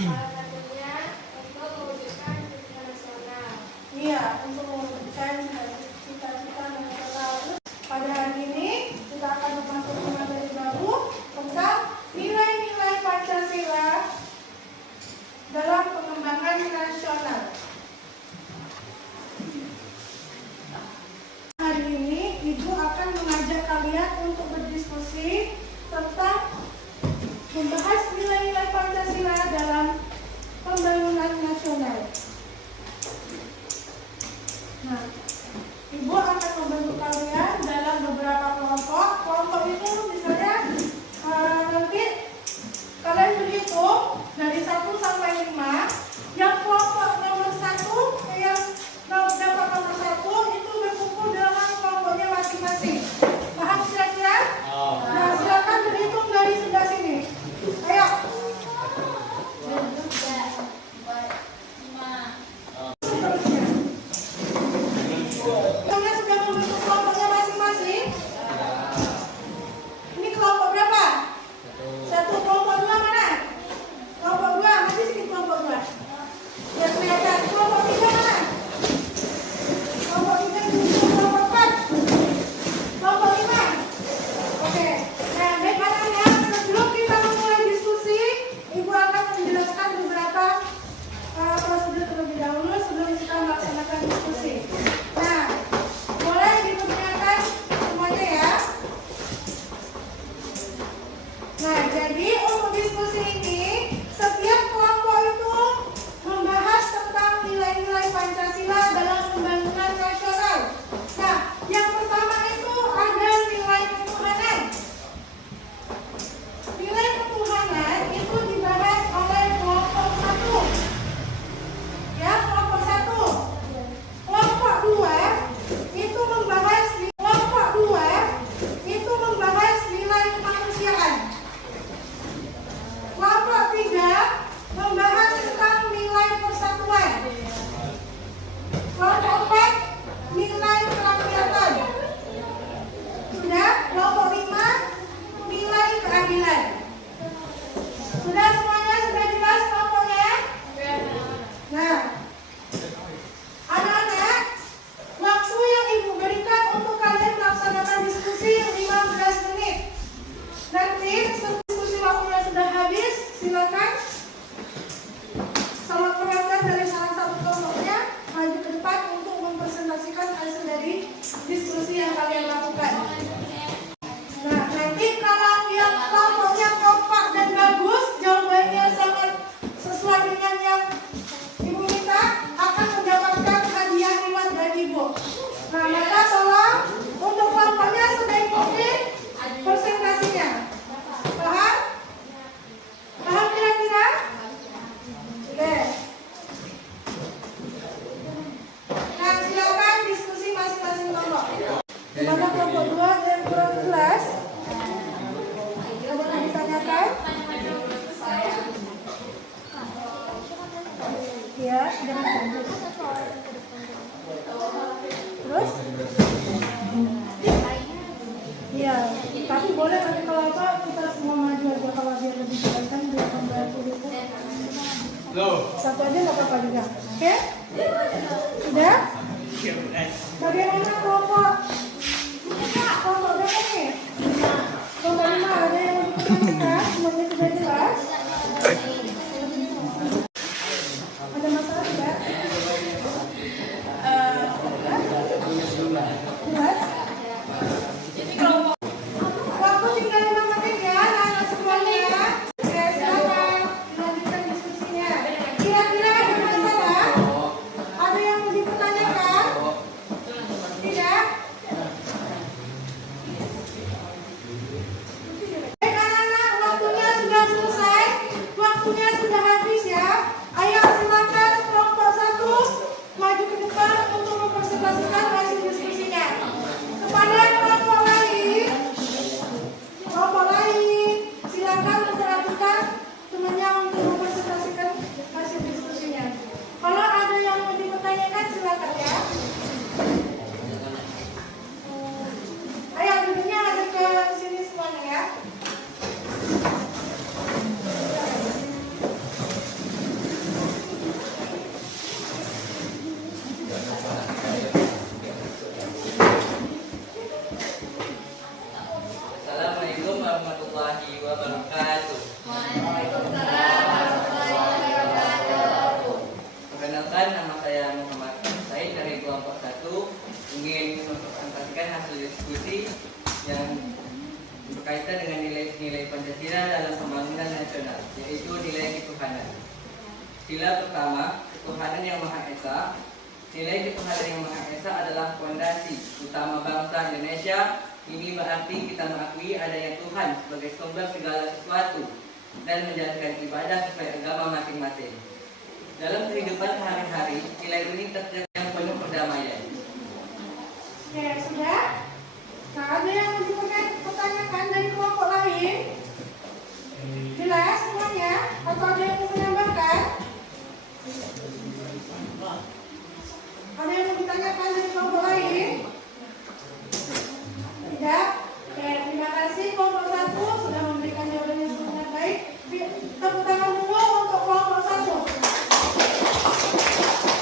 Salah satunya untuk mewujudkan cita nasional. Iya, untuk mewujudkan cita-cita nasional. Pada hari ini kita akan memasuki materi baru tentang nilai-nilai Pancasila dalam pengembangan nasional. Hari ini Ibu akan mengajak kalian untuk berdiskusi tentang membahas nilai-nilai Pancasila dalam pembangunan nasional. Nah, Ibu akan membantu kalian dalam beberapa kelompok. Kelompok itu misalnya nanti kalian berhitung dari 1 sampai 5. Yang kelompok nomor 1, yang dapat nomor 1 itu berkumpul dalam kelompoknya masing-masing. Paham kira-kira? Nah, silakan berhitung dari sebelah sini. Ayo. Kalian sudah membentuk kelompoknya masing-masing? Ini kelompok berapa? 1. Kelompok 2 mana? Kelompok 2, nanti sini kelompok 2. Ya kelihatan. Kelompok 3 mana? Kelompok 3 kelompok 4. Kelompok 5. Oke. Nah, baik anak-anak, sebelum kita memulai diskusi, Ibu akan menjelaskan beberapa prosedur terlebih dahulu sebelum kita melaksanakan diskusi. Nah, boleh diperlihatkan semuanya ya. Nah, jadi untuk diskusi ini, setiap kelompok itu membahas tentang nilai-nilai Pancasila dalam pembangunan nasional. Nah, yang pertama itu ada nilai ketuhanan. Nilai ketuhanan itu dibahas oleh kelompok 1. Ya, kelompok 1. Kelompok 2 itu membahas nilai kemanusiaan. Kelompok 3 membahas tentang nilai persatuan. Kelompok 4 nilai kerakyatan. Sudah, kelompok 5 nilai keadilan. Sudah semuanya, sudah jelas kelompoknya? Nah, anak-anak, waktu yang Ibu berikan untuk kalian melaksanakan diskusi 15 menit. Nanti diskusi waktunya sudah habis, silakan salah perwakilan dari salah satu kelompoknya maju ke depan untuk mempresentasikan hasil dari diskusi yang kalian lakukan. Nah, nanti kalau yang kelompoknya kompak dan bagus, jawabannya sangat sesuai dengan yang Ibu minta, akan mendapatkan hadiah reward dari Ibu. Nah, maka tolong untuk kelompoknya sebaik mungkin presentasinya. Paham? Paham kira-kira? Oke. Nah, silakan diskusi masing-masing kelompok. Mana kelompok 2 yang kurang jelas? Ada yang ditanyakan? Ya, jangan lanjut. Terus? Iya, tapi boleh nanti kalau apa kita semua maju aja kalau biar lebih jelas kan biar membantu itu. Satu aja nggak apa-apa juga. Oke? Sudah? Bagaimana kelompok? Kelompok berapa nih? Kelompok 5 ada yang mau dipertanyakan? Semuanya sudah jelas? Ada masalah tidak? Jelas? Waktu tinggal 5 menit ya, anak-anak semuanya. Oke, silakan dilanjutkan diskusinya. Kira-kira ada masalah? Ada yang mau dipertanyakan? Tidak? nasional, yaitu nilai ketuhanan. Sila pertama, ketuhanan yang Maha Esa. Nilai ketuhanan yang Maha Esa adalah fondasi utama bangsa Indonesia. Ini berarti kita mengakui adanya Tuhan sebagai sumber segala sesuatu dan menjalankan ibadah sesuai agama masing-masing. Dalam kehidupan sehari-hari, nilai ini tercermin penuh perdamaian. Oke, sudah? Nah, ada yang mau dipertanyakan dari kelompok lain? Jelas semuanya? Atau ada yang mau menambahkan? Ada yang mau ditanyakan dari kelompok lain? Tidak? Oke, terima kasih kelompok 1 sudah memberikan jawaban yang sangat baik. Tepuk tangan dulu untuk kelompok 1.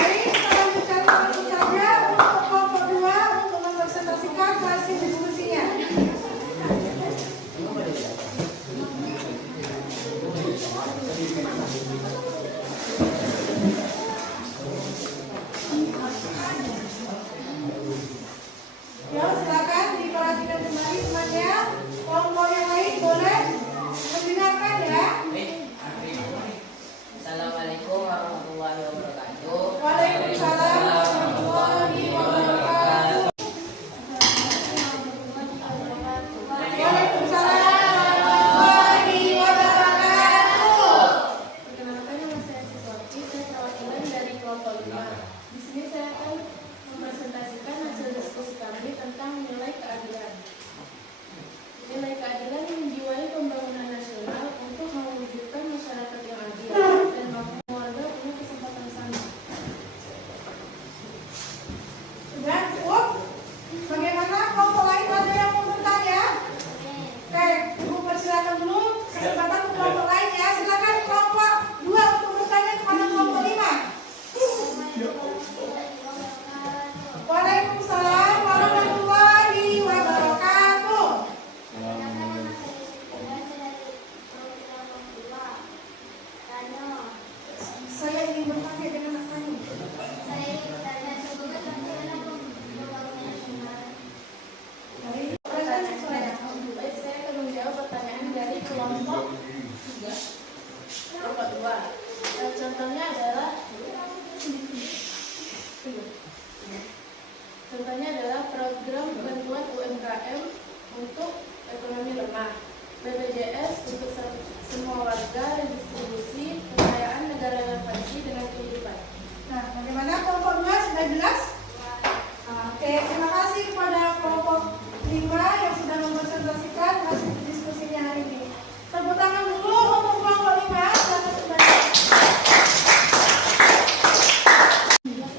Baik, kita lanjutkan langsung saja untuk kelompok 2 untuk mempresentasikan hasil diskusinya. Ya, silakan diperhatikan kembali semuanya. Kelompok yang lain boleh mendengarkan ya. Assalamualaikum warahmatullahi wabarakatuh. Waalaikumsalam warahmatullahi wabarakatuh. Waalaikumsalam warahmatullahi wabarakatuh. Perkenalkan, nama saya Siswati, saya perwakilan dari kelompok 5. Di sini saya akan mempresentasikan hasil diskusi kami tentang nilai keadilan. Nilai keadilan menjiwai pembangunan nasional untuk mewujudkan masyarakat yang adil dan mampu warga punya kesempatan sama. Sudah cukup? Bagaimana kelompok lain ada yang mau bertanya? Oke, Ibu persilakan dulu kesempatan untuk kelompok lain ya. Silakan kelompok 2 untuk bertanya kepada kelompok 5. Waalaikumsalam warahmatullahi wabarakatuh. Saya ingin bertanya dengan anak kami. Baik, Baik, saya akan menjawab pertanyaan dari kelompok 3. Kelompok 2. Contohnya adalah program bantuan UMKM untuk ekonomi lemah, BPJS untuk semua warga, redistribusi, kekayaan negara relevansi dengan kehidupan. Nah, bagaimana kelompok 2 sudah jelas? Oke, terima kasih kepada kelompok 5 yang sudah mempresentasikan hasil diskusinya hari ini. Tepuk tangan dulu untuk kelompok 5. Silakan kembali.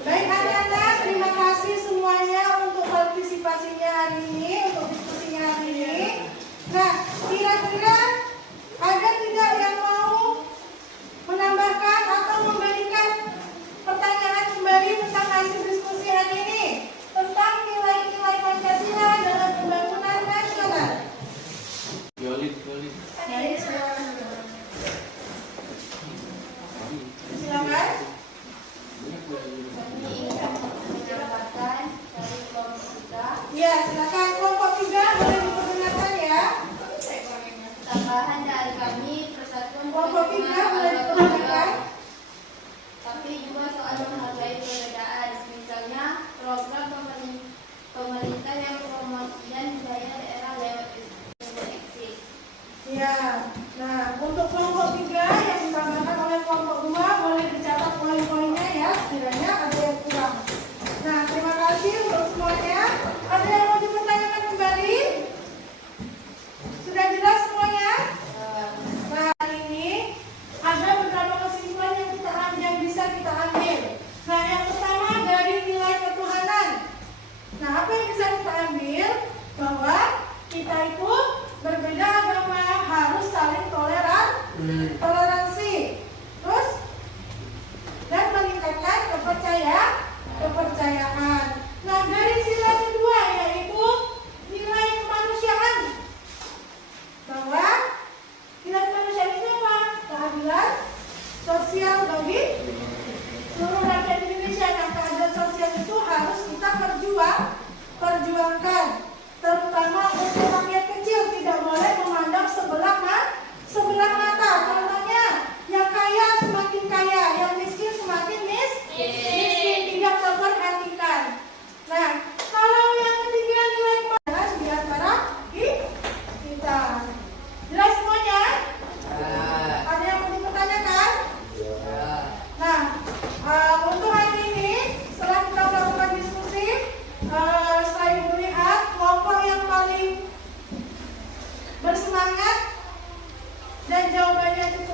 Baik anak-anak, terima kasih semuanya untuk partisipasinya hari ini, untuk diskusinya hari ini. Nah, kira-kira ada tidak yang mau menambahkan atau memberikan pertanyaan kembali tentang hasil diskusi hari ini tentang nilai-nilai Pancasila dalam pembangunan nasional? Baik, silakan. Ya, silakan kelompok 3 boleh diperdengarkan ya. Tambahan dari kami persatuan Kelompok 3 boleh diperdengarkan. tapi juga soal menghargai perbedaan, misalnya program pemerintah yang promosian budaya daerah lewat eksis. Ya, nah untuk kelompok 3 yang ditambahkan oleh kelompok 2 boleh dicatat poin-poinnya ya, sekiranya ada yang kurang. Nah, terima kasih untuk semuanya. Ada yang mau dipertanyakan kembali? Sudah jelas semuanya? Nah, hari ini ada beberapa kesimpulan yang bisa kita ambil. Nah, yang pertama dari nilai ketuhanan. Nah, apa yang bisa kita ambil? Bahwa kita itu berbeda agama, harus saling toleransi. Terus dan meningkatkan kepercayaan. Nah, dari sila kedua yaitu nilai kemanusiaan. Bahwa nilai kemanusiaan itu apa? Keadilan sosial bagi seluruh rakyat Indonesia. Nah, keadilan sosial itu harus kita perjuangkan, terutama untuk rakyat kecil, tidak boleh memandang sebelah mata.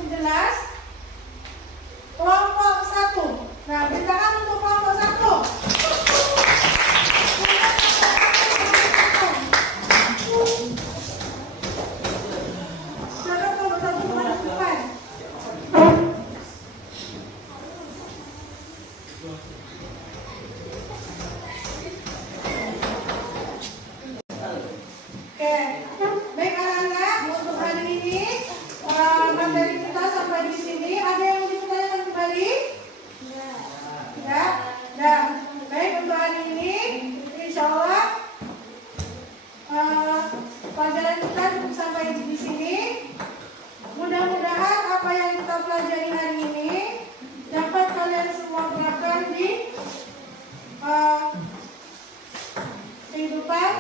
jelas? Kelompok 1. Nah, beri tangan untuk kelompok 1. Silakan kelompok 1 kembali ke depan. Oke, baik anak-anak, untuk hari ini materi kita sampai di sini. Ada yang ditanyakan kembali? Ya. Nah, baik untuk hari ini, insya Allah pelajaran kita cukup sampai di sini. Mudah-mudahan apa yang kita pelajari hari ini dapat kalian semua terapkan di kehidupan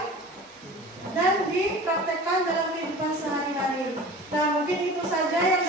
dan dipraktekkan dalam kehidupan sehari-hari. Nah, mungkin itu saja yang